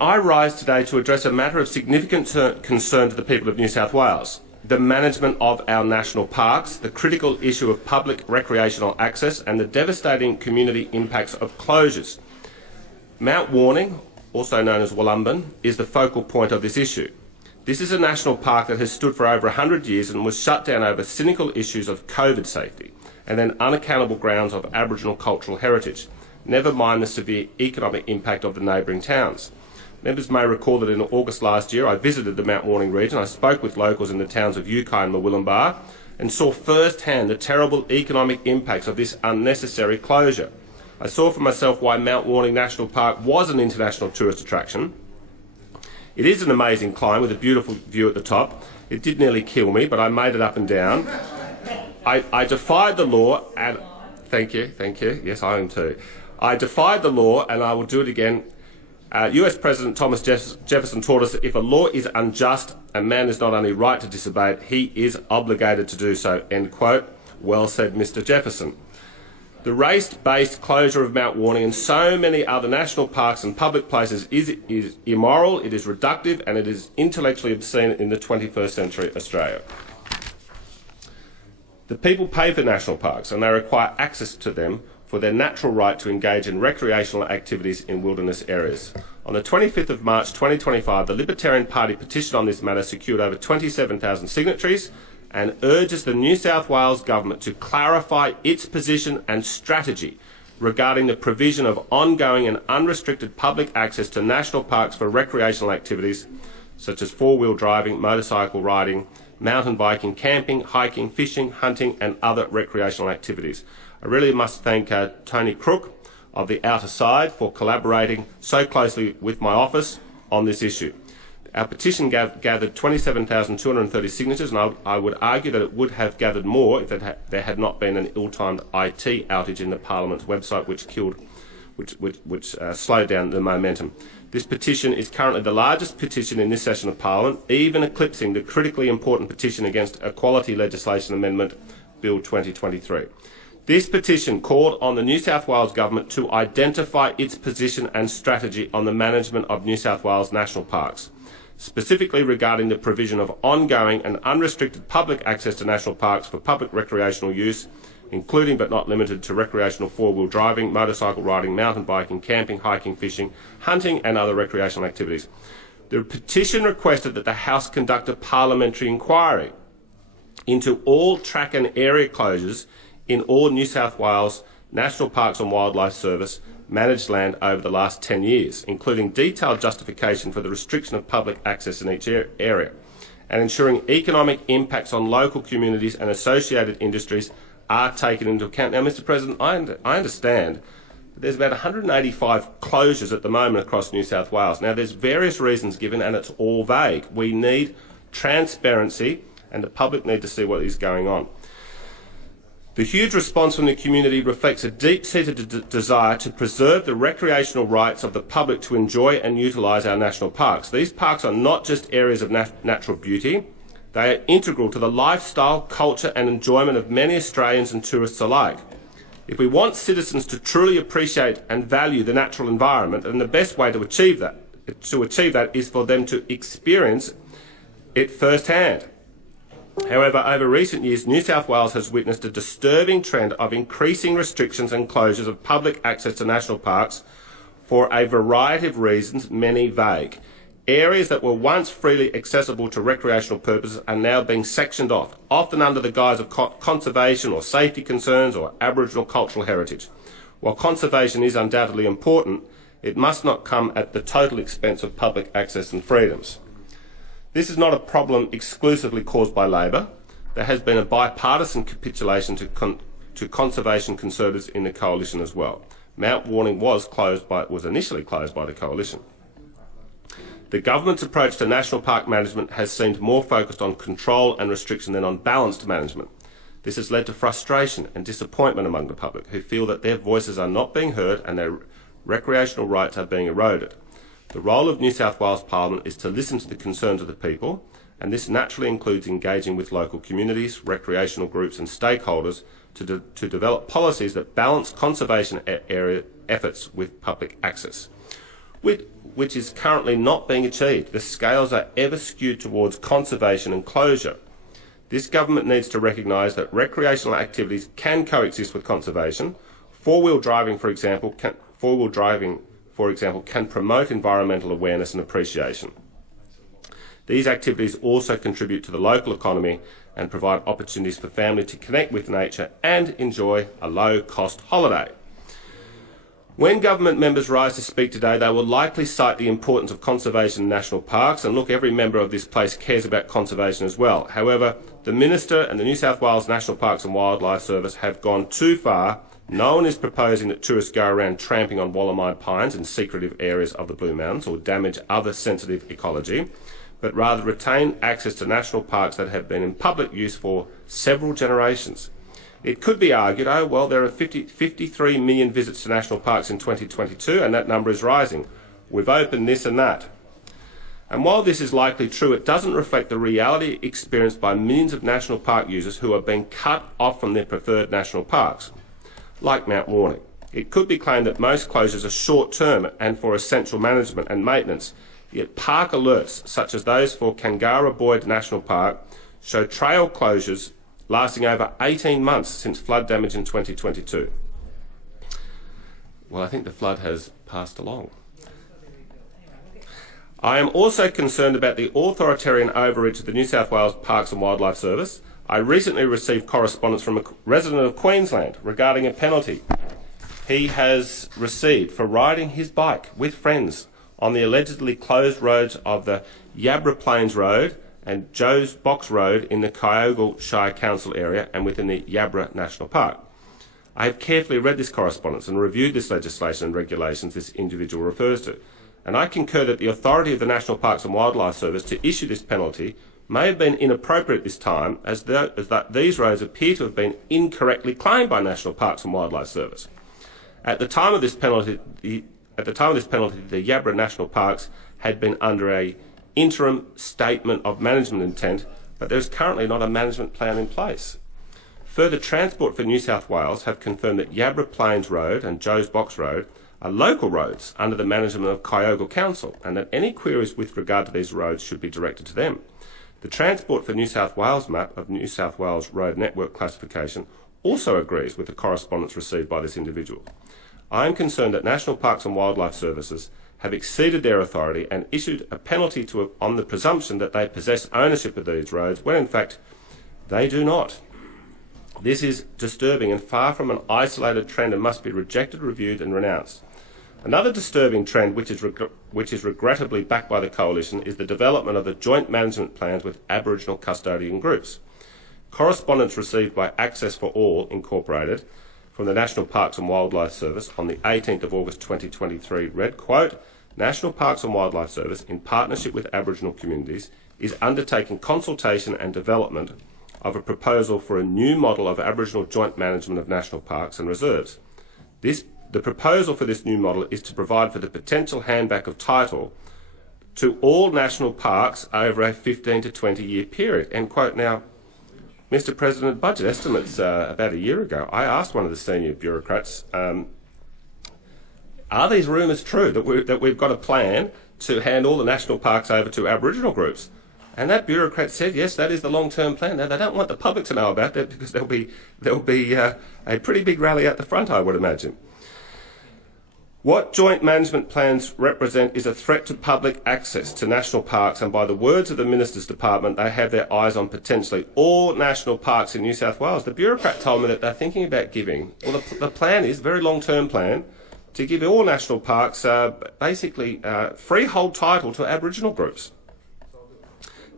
I rise today to address a matter of significant concern to the people of New South Wales: the management of our national parks, the critical issue of public recreational access and the devastating community impacts of closures. Mount Warning, also known as Wollumbin, is the focal point of this issue. This is a national park that has stood for over 100 years and was shut down over cynical issues of COVID safety and then unaccountable grounds of Aboriginal cultural heritage, never mind the severe economic impact of the neighbouring towns. Members may recall that in August last year I visited the Mount Warning region. I spoke with locals in the towns of Yukai and Murwillumbah and saw firsthand the terrible economic impacts of this unnecessary closure. I saw for myself why Mount Warning National Park was an international tourist attraction. It is an amazing climb with a beautiful view at the top. It did nearly kill me, but I made it up and down. I defied the law and... Thank you. Yes, I am too. I defied the law and I will do it again. US President Thomas Jefferson taught us that if a law is unjust, a man is not only right to disobey it, he is obligated to do so, end quote. Well said, Mr. Jefferson. The race-based closure of Mount Warning and so many other national parks and public places is immoral, it is reductive and it is intellectually obscene in the 21st century Australia. The people pay for national parks and they require access to them for their natural right to engage in recreational activities in wilderness areas. On the 25th of March 2025, the Libertarian Party petition on this matter secured over 27,000 signatories and urges the New South Wales Government to clarify its position and strategy regarding the provision of ongoing and unrestricted public access to national parks for recreational activities such as four-wheel driving, motorcycle riding, mountain biking, camping, hiking, fishing, hunting and other recreational activities. I really must thank Tony Crook of the Outer Side for collaborating so closely with my office on this issue. Our petition gathered 27,230 signatures, and I would argue that it would have gathered more if there had not been an ill-timed IT outage in the Parliament's website which slowed down the momentum. This petition is currently the largest petition in this session of Parliament, even eclipsing the critically important petition against Equality Legislation Amendment Bill 2023. This petition called on the New South Wales Government to identify its position and strategy on the management of New South Wales national parks, specifically regarding the provision of ongoing and unrestricted public access to national parks for public recreational use, including but not limited to recreational four-wheel driving, motorcycle riding, mountain biking, camping, hiking, fishing, hunting and other recreational activities. The petition requested that the House conduct a parliamentary inquiry into all track and area closures in all New South Wales National Parks and Wildlife Service managed land over the last 10 years, including detailed justification for the restriction of public access in each area, and ensuring economic impacts on local communities and associated industries are taken into account. Now, Mr. President, I understand that there's about 185 closures at the moment across New South Wales. Now, there's various reasons given and it's all vague. We need transparency and the public need to see what is going on. The huge response from the community reflects a deep-seated desire to preserve the recreational rights of the public to enjoy and utilise our national parks. These parks are not just areas of natural beauty, they are integral to the lifestyle, culture and enjoyment of many Australians and tourists alike. If we want citizens to truly appreciate and value the natural environment, then the best way to achieve that is for them to experience it firsthand. However, over recent years, New South Wales has witnessed a disturbing trend of increasing restrictions and closures of public access to national parks for a variety of reasons, many vague. Areas that were once freely accessible to recreational purposes are now being sectioned off, often under the guise of conservation or safety concerns or Aboriginal cultural heritage. While conservation is undoubtedly important, it must not come at the total expense of public access and freedoms. This is not a problem exclusively caused by Labor. There has been a bipartisan capitulation to conservation conservatives in the coalition as well. Mount Warning was initially closed by the coalition. The government's approach to national park management has seemed more focused on control and restriction than on balanced management. This has led to frustration and disappointment among the public, who feel that their voices are not being heard and their recreational rights are being eroded. The role of New South Wales Parliament is to listen to the concerns of the people, and this naturally includes engaging with local communities, recreational groups and stakeholders to develop policies that balance conservation area efforts with public access. which is currently not being achieved. The scales are ever skewed towards conservation and closure. This government needs to recognise that recreational activities can coexist with conservation. Four-wheel driving, for example, can promote environmental awareness and appreciation. These activities also contribute to the local economy and provide opportunities for families to connect with nature and enjoy a low-cost holiday. When government members rise to speak today, they will likely cite the importance of conservation in national parks, and look, every member of this place cares about conservation as well. However, the Minister and the New South Wales National Parks and Wildlife Service have gone too far. No one is proposing that tourists go around tramping on Wallamide pines in secretive areas of the Blue Mountains or damage other sensitive ecology, but rather retain access to national parks that have been in public use for several generations. It could be argued, oh, well, there are 53 million visits to national parks in 2022, and that number is rising. We've opened this and that. And while this is likely true, it doesn't reflect the reality experienced by millions of national park users who are being cut off from their preferred national parks, like Mount Warning. It could be claimed that most closures are short-term and for essential management and maintenance, yet park alerts, such as those for Kangara Boyd National Park, show trail closures lasting over 18 months since flood damage in 2022. Well, I think the flood has passed along. I am also concerned about the authoritarian overreach of the New South Wales Parks and Wildlife Service. I recently received correspondence from a resident of Queensland regarding a penalty he has received for riding his bike with friends on the allegedly closed roads of the Yabra Plains Road and Joe's Box Road in the Kyogle Shire Council area and within the Yabra National Park. I have carefully read this correspondence and reviewed this legislation and regulations this individual refers to, and I concur that the authority of the National Parks and Wildlife Service to issue this penalty may have been inappropriate at this time, as that these roads appear to have been incorrectly claimed by National Parks and Wildlife Service. At the time of this penalty, the Yabra National Parks had been under a interim statement of management intent, but there is currently not a management plan in place. Further, Transport for New South Wales have confirmed that Yabra Plains Road and Joe's Box Road are local roads under the management of Kyogle Council, and that any queries with regard to these roads should be directed to them. The Transport for New South Wales map of New South Wales road network classification also agrees with the correspondence received by this individual. I am concerned that National Parks and Wildlife Services have exceeded their authority and issued a penalty on the presumption that they possess ownership of these roads, when in fact they do not. This is disturbing and far from an isolated trend and must be rejected, reviewed and renounced. Another disturbing trend, which is regrettably backed by the Coalition, is the development of the joint management plans with Aboriginal custodian groups. Correspondence received by Access for All Incorporated from the National Parks and Wildlife Service on the 18th of August 2023 read, quote, National Parks and Wildlife Service, in partnership with Aboriginal communities, is undertaking consultation and development of a proposal for a new model of Aboriginal joint management of national parks and reserves. The proposal for this new model is to provide for the potential handback of title to all national parks over a 15 to 20 year period, end quote. Now, Mr. President, budget estimates about a year ago, I asked one of the senior bureaucrats, are these rumours true that we've got a plan to hand all the national parks over to Aboriginal groups? And that bureaucrat said, yes, that is the long-term plan. Now, they don't want the public to know about that because there'll be a pretty big rally out the front, I would imagine. What joint management plans represent is a threat to public access to national parks, and by the words of the Minister's Department, they have their eyes on potentially all national parks in New South Wales. The bureaucrat told me that they're thinking about giving, well, the plan is a very long-term plan, to give all national parks basically freehold title to Aboriginal groups.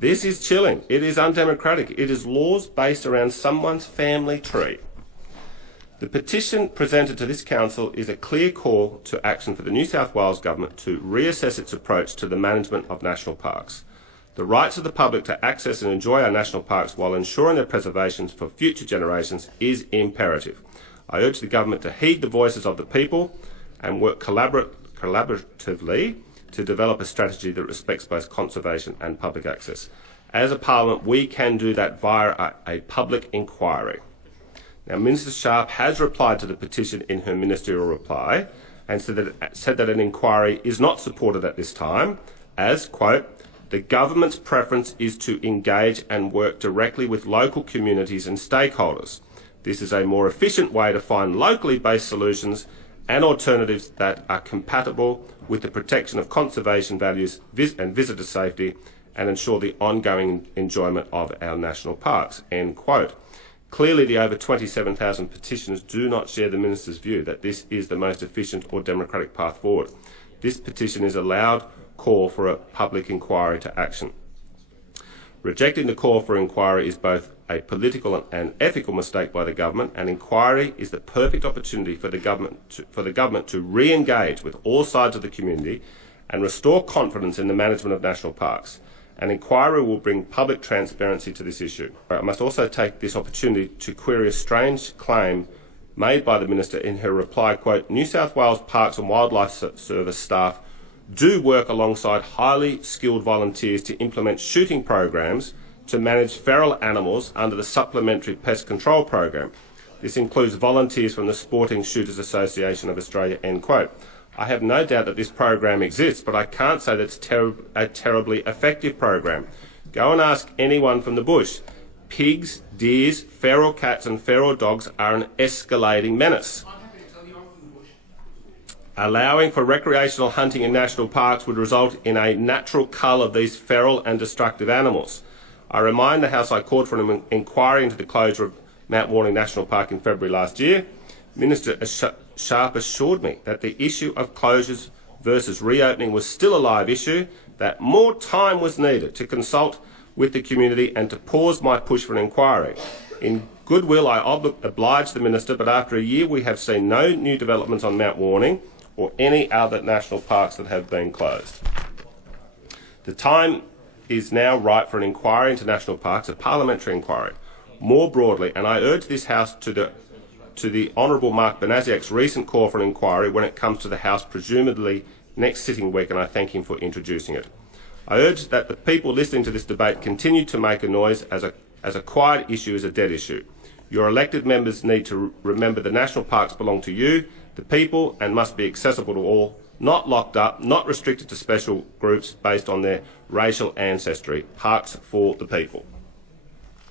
This is chilling. It is undemocratic. It is laws based around someone's family tree. The petition presented to this council is a clear call to action for the New South Wales Government to reassess its approach to the management of national parks. The rights of the public to access and enjoy our national parks while ensuring their preservation for future generations is imperative. I urge the Government to heed the voices of the people and work collaboratively to develop a strategy that respects both conservation and public access. As a Parliament, we can do that via a public inquiry. Now, Minister Sharp has replied to the petition in her ministerial reply, and said that an inquiry is not supported at this time, as, quote, the government's preference is to engage and work directly with local communities and stakeholders. This is a more efficient way to find locally based solutions and alternatives that are compatible with the protection of conservation values and visitor safety and ensure the ongoing enjoyment of our national parks, end quote. Clearly, the over 27,000 petitioners do not share the Minister's view that this is the most efficient or democratic path forward. This petition is a loud call for a public inquiry to action. Rejecting the call for inquiry is both a political and ethical mistake by the government. An inquiry is the perfect opportunity for the government to re-engage with all sides of the community and restore confidence in the management of national parks. An inquiry will bring public transparency to this issue. I must also take this opportunity to query a strange claim made by the Minister in her reply, quote, New South Wales Parks and Wildlife Service staff do work alongside highly skilled volunteers to implement shooting programs to manage feral animals under the Supplementary Pest Control Program. This includes volunteers from the Sporting Shooters Association of Australia, end quote. I have no doubt that this program exists, but I can't say that it's a terribly effective program. Go and ask anyone from the bush. Pigs, deers, feral cats and feral dogs are an escalating menace. Allowing for recreational hunting in national parks would result in a natural cull of these feral and destructive animals. I remind the House I called for an inquiry into the closure of Mount Warning National Park in February last year. Minister Sharp assured me that the issue of closures versus reopening was still a live issue, that more time was needed to consult with the community and to pause my push for an inquiry. In goodwill, I obliged the Minister, but after a year we have seen no new developments on Mount Warning or any other national parks that have been closed. The time is now right for an inquiry into national parks, a parliamentary inquiry, more broadly, and I urge this House to the Honourable Mark Banasiak's recent call for an inquiry when it comes to the House, presumably next sitting week, and I thank him for introducing it. I urge that the people listening to this debate continue to make a noise as a quiet issue is a dead issue. Your elected members need to remember the national parks belong to you, the people, and must be accessible to all, not locked up, not restricted to special groups based on their racial ancestry. Parks for the people.